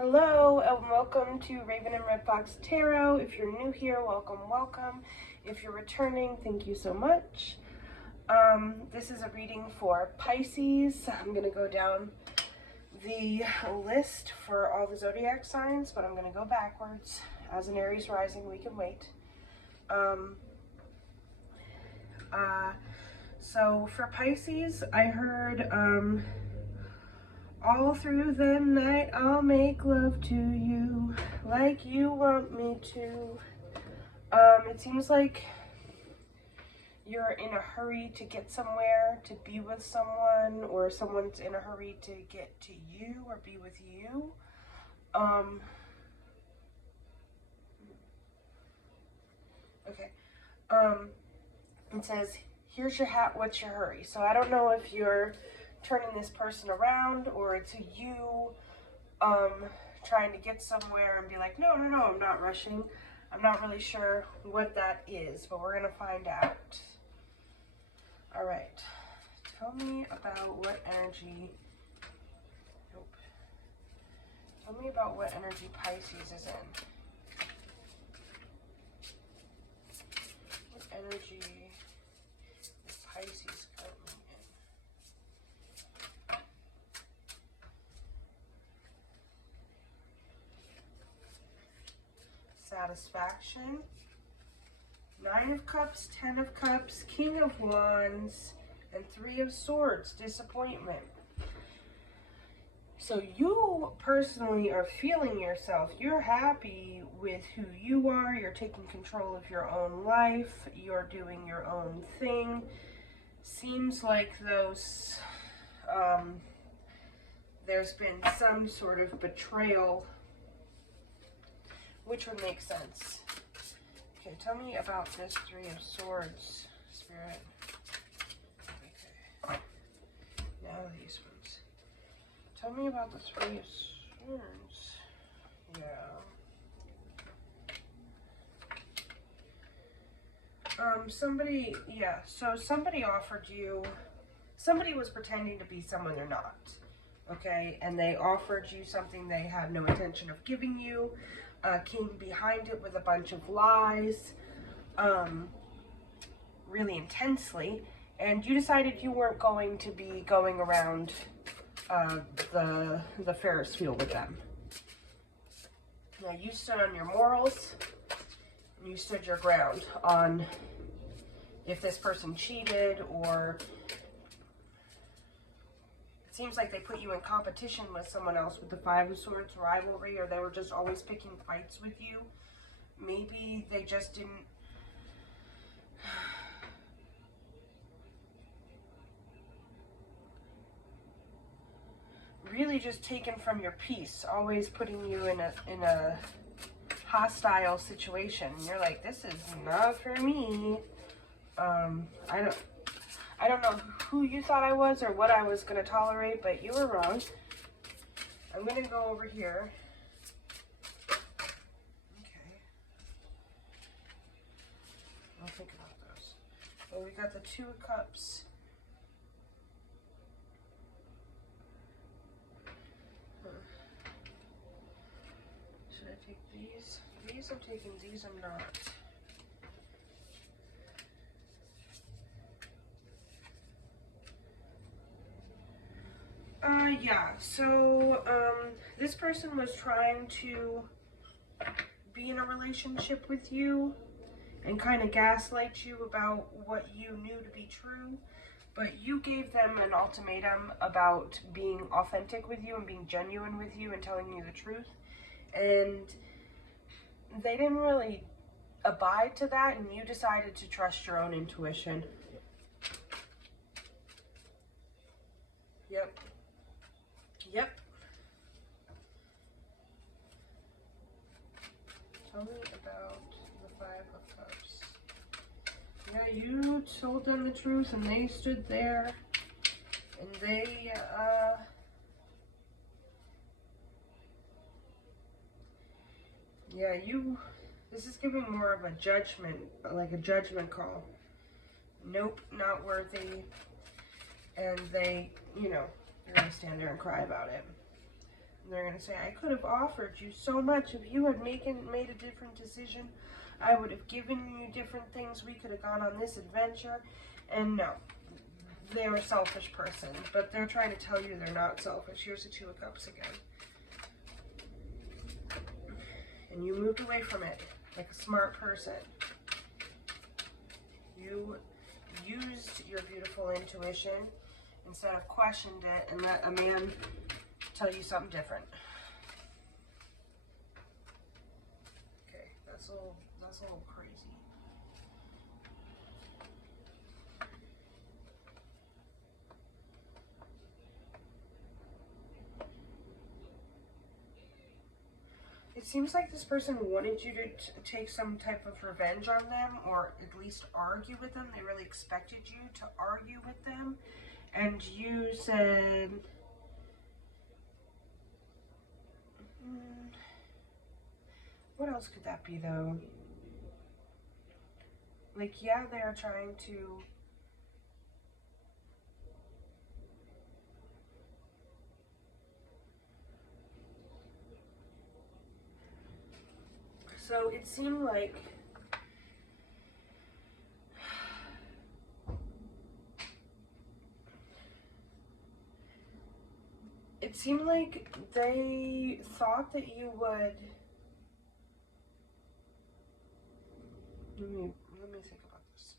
Hello and welcome to Raven and Red Fox Tarot. If you're new here, welcome, welcome. If you're returning, thank you so much. This is a reading for Pisces. I'm going to go down the list for all the zodiac signs, but I'm going to go backwards. As an Aries rising, we can wait. So for Pisces, I heard, all through the night I'll make love to you like you want me to. It seems like you're in a hurry to get somewhere, to be with someone, or someone's in a hurry to get to you or be with you. Okay. It says, here's your hat, what's your hurry? So I don't know if you're turning this person around or it's you trying to get somewhere and be like, no, I'm not rushing. I'm not really sure what that is, but we're gonna find out. All right, tell me about what energy, tell me about what energy Pisces is in. What energy is Pisces currently in? Satisfaction, 9 of Cups, 10 of Cups, King of Wands, and 3 of Swords, disappointment. So you personally are feeling yourself. You're happy with who you are. You're taking control of your own life. You're doing your own thing. Seems like those, there's been some sort of betrayal, which would make sense. Okay, tell me about this 3 of Swords, Spirit. Okay. Now these ones. Tell me about the 3 of Swords. Yeah. So somebody offered you, somebody was pretending to be someone they're not. Okay, and they offered you something they had no intention of giving you. Came behind it with a bunch of lies, really intensely, and you decided you weren't going to be going around the Ferris wheel with them. Now you stood on your morals, and you stood your ground on if this person cheated, or it seems like they put you in competition with someone else with the 5 of Swords, rivalry, or they were just always picking fights with you. Maybe they just didn't really just taken from your peace, always putting you in a hostile situation. And you're like, this is not for me. I don't know who you thought I was or what I was going to tolerate, but you were wrong. I'm going to go over here. Okay. I'll think about those. Well, we got the 2 of Cups. Should I take these? These I'm taking, these I'm not. Yeah, so, this person was trying to be in a relationship with you and kind of gaslight you about what you knew to be true, but you gave them an ultimatum about being authentic with you and being genuine with you and telling you the truth, and they didn't really abide to that, and you decided to trust your own intuition. Yep. Tell me about the 5 of Cups. Yeah, you told them the truth and they stood there and they, this is giving more of a judgment, like a judgment call. Nope, not worthy. And they, you're going to stand there and cry about it. And they're going to say, I could have offered you so much. If you had made a different decision, I would have given you different things. We could have gone on this adventure. And no, they're a selfish person. But they're trying to tell you they're not selfish. Here's the Two of Cups again. And you moved away from it like a smart person. You used your beautiful intuition instead of questioned it and let a man tell you something different. Okay, that's a little crazy. It seems like this person wanted you to take some type of revenge on them, or at least argue with them. They really expected you to argue with them. And you said, what else could that be though? Like, yeah, they're trying to so it seemed like they thought that you would. Let me think about this.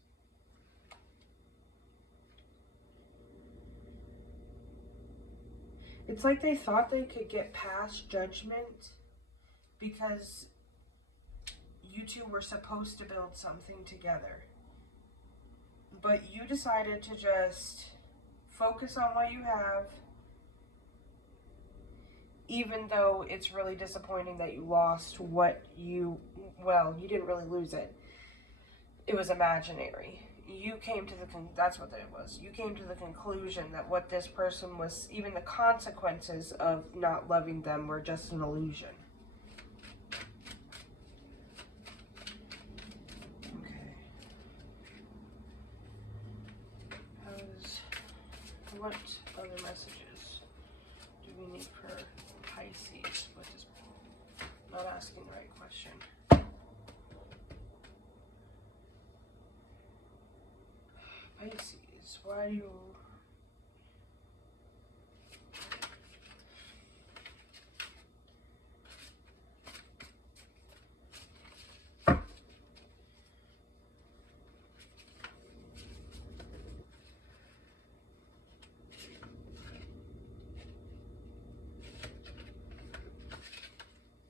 It's like they thought they could get past judgment because you two were supposed to build something together. But you decided to just focus on what you have, even though it's really disappointing that you lost what you didn't really lose it. It was imaginary. You came to that's what it was. You came to the conclusion that what this person was, even the consequences of not loving them were just an illusion. Okay. What other messages do we need for Pisces? What is, not asking the right question. Pisces, why do you...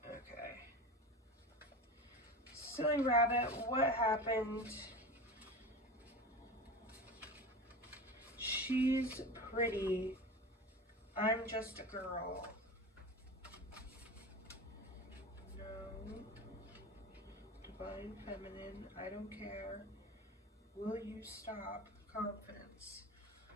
Okay. Silly rabbit, what happened? She's pretty. I'm just a girl. No. Divine feminine. I don't care. Will you stop? Confidence.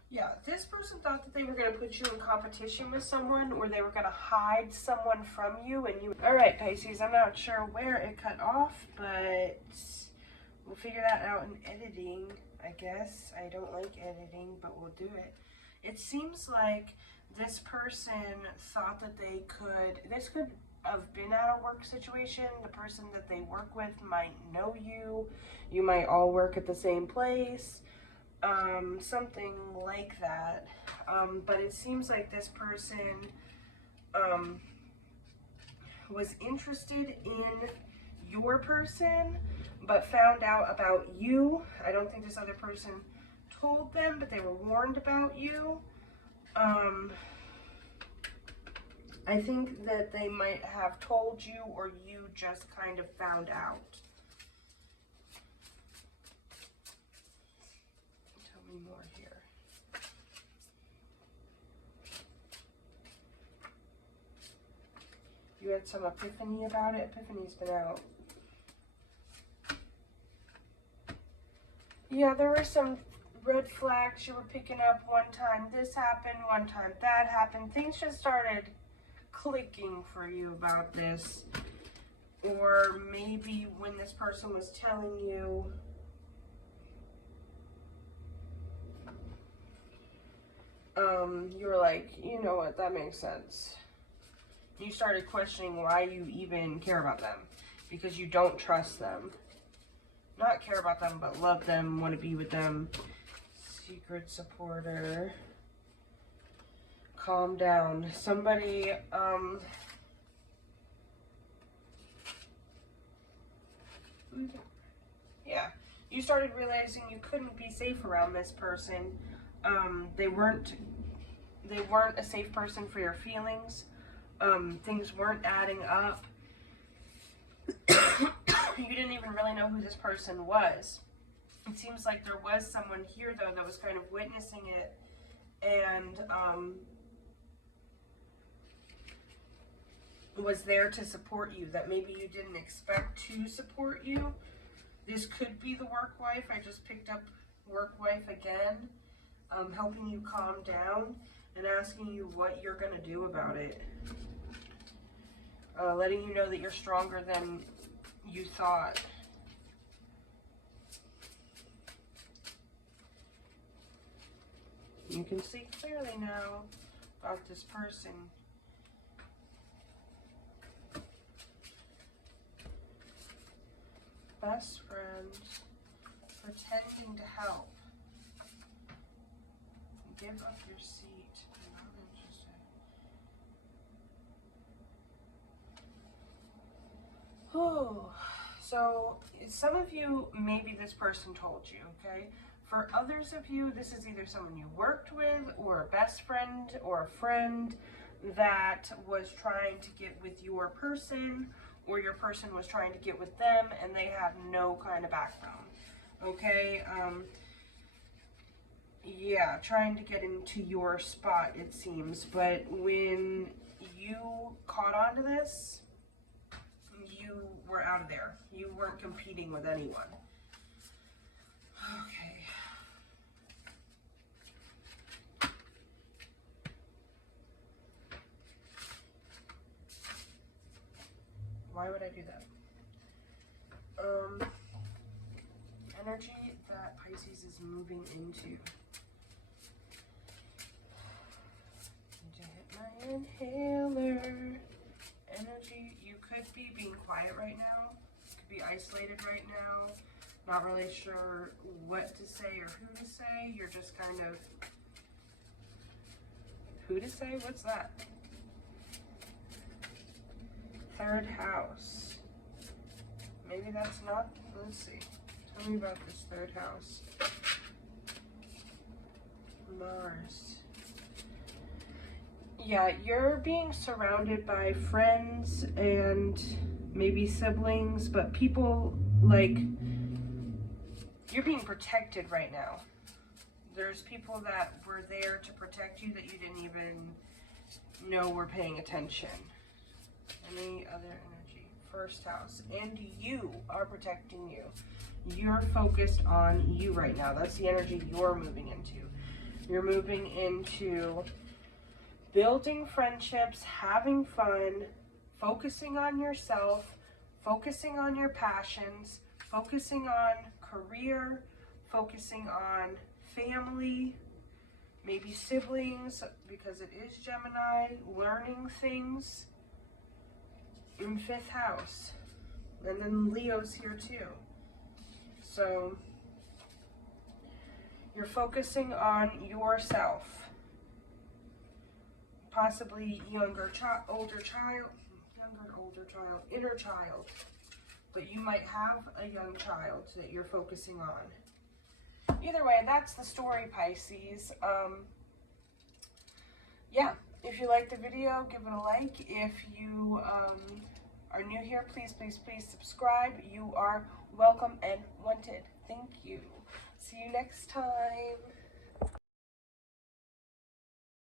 Yeah, this person thought that they were going to put you in competition with someone, or they were going to hide someone from you, and you... Alright, Pisces, I'm not sure where it cut off, but we'll figure that out in editing, I guess. I don't like editing, but we'll do it. It seems like this person thought that they could... This could have been at a work situation. The person that they work with might know you. You might all work at the same place. Something like that. But it seems like this person was interested in your person, but found out about you. I don't think this other person told them, but they were warned about you. I think that they might have told you, or you just kind of found out. Tell me more here. You had some epiphany about it? Epiphany's been out. Yeah, there were some red flags you were picking up. One time this happened, one time that happened. Things just started clicking for you about this. Or maybe when this person was telling you, you were like, you know what, that makes sense. You started questioning why you even care about them, because you don't trust them. Not care about them, but love them, want to be with them. Secret supporter. Calm down. Somebody, yeah. You started realizing you couldn't be safe around this person. They weren't a safe person for your feelings. Things weren't adding up. You didn't even really know who this person was. It seems like there was someone here, though, that was kind of witnessing it, and was there to support you, that maybe you didn't expect to support you. This could be the work wife. I just picked up work wife again, helping you calm down and asking you what you're going to do about it. Letting you know that you're stronger than you thought. You can see clearly now about this person. Best friends, pretending to help. Give up your seat. I'm not interested. Oh, so some of you, maybe this person told you, okay? For others of you, this is either someone you worked with or a best friend or a friend that was trying to get with your person, or your person was trying to get with them and they have no kind of backbone, okay? Yeah, trying to get into your spot, it seems, but when you caught on to this, you were out of there. You weren't competing with anyone. Okay. Why would I do that? Energy that Pisces is moving into. Need to hit my inhaler. Energy, you could be being quiet right now. You could be isolated right now. Not really sure what to say or who to say. You're just kind of, who to say? What's that? Third house. Maybe that's not, let's see. Tell me about this third house. Mars. Yeah, you're being surrounded by friends and maybe siblings, but people, like, you're being protected right now. There's people that were there to protect you that you didn't even know were paying attention. Any other energy? First house. And you are protecting you. You're focused on you right now. That's the energy you're moving into. You're moving into building friendships, having fun, focusing on yourself, focusing on your passions, focusing on career, focusing on family, maybe siblings, because it is Gemini, learning things in 5th house. And then Leo's here too. So you're focusing on yourself. Possibly older child, inner child. But you might have a young child that you're focusing on. Either way, that's the story, Pisces. Yeah, if you liked the video, give it a like. If you are new here, please subscribe. You are welcome and wanted. Thank you. See you next time.